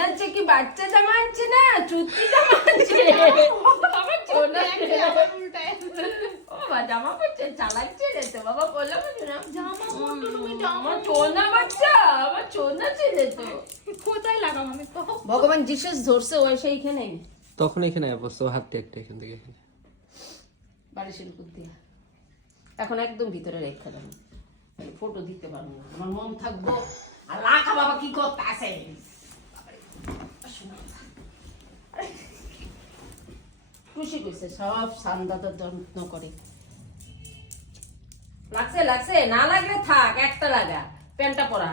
আনছে কি বাচ্চা জামা আনছে না চুতি জামা আনছে আমার ছোনা উল্টায় ও বাবা জামা পড়ছে চালাচ্ছে রে তো বাবা বললাম না জামা পরতো তুমি জামা আমার ছোনা বাচ্চা আমার ছোনা ছেলে তো কোথায় লাগাও আমি তো ভগবান জিসাস ধরছে ওই সেইখানে তখন এখানে বসতো হাতটা একটা এখান থেকে বাড়ি শিল্পুর দিয়া এখন একদম ভিতরে রেখা দেবো ফটো দিতে পারবো না আমার মন থাকবো আর লাখা বাবা কি করতে আসে খুশি কইছে সব সান্দাদের যত্ন করে লাগছে লাগছে না লাগলে থাক একটা লাগা প্যান্টটা পরা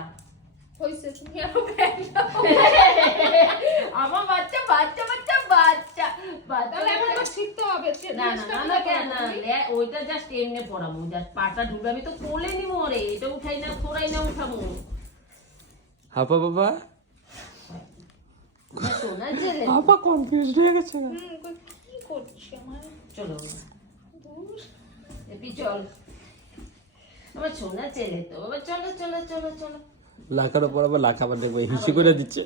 হইছে তুমি আর আমার বাচ্চা বাচ্চা বাচ্চা বাচ্চা তাহলে এখন তো বাচ্চা শিখতে হবে না না না না কেন না ওইটা জাস্ট এমনি পড়াবো জাস্ট পাটা ঢুকে আমি তো কোলে নিব রে এটা উঠাই না থোড়াই না উঠাবো হাপা বাবা সোনা জেলে হাপা কনফিউজ হয়ে গেছে কি করছি আমার চলো এপি চল আমার সোনা ছেলে তো বাবা চলো চলো চলো চলো লাখার উপর আবার লাখ আবার দেখবো হিসি করে দিচ্ছে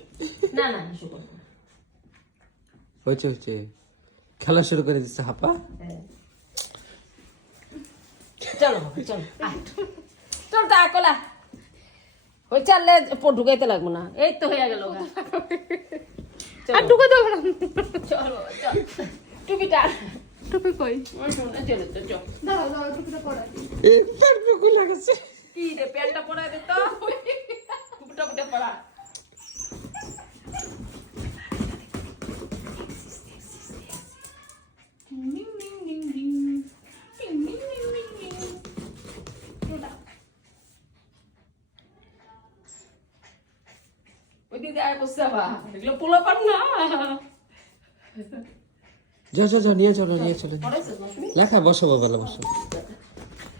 না না কিছু করবো না। হচ্ছে হচ্ছে খেলা শুরু করে দিচ্ছে হাপা হ্যাঁ। চলো বাবা, চলো আয়। চল তা কলা ওই চাললে ঢুকাইতে লাগবো না এই তো হয়ে গেল আর ঢুকে দেবো না চল বাবা চল টুপিটা টুপি কই আমার সোনা ছেলে তো চল দাও দাও টুপিটা পরা এই তার বুকু লাগাচ্ছে কি রে প্যান্টটা পরা দে তো টুপিটা ফুটে পরা ding ding ding ding ding ding ding ding ding ওটা ওই দিদি আয় বসে বা এগুলো পোলা পান না যা যা যা নিয়ে চলো নিয়ে চলো পড়াইছিস না তুমি লেখা বসো বাবা বসো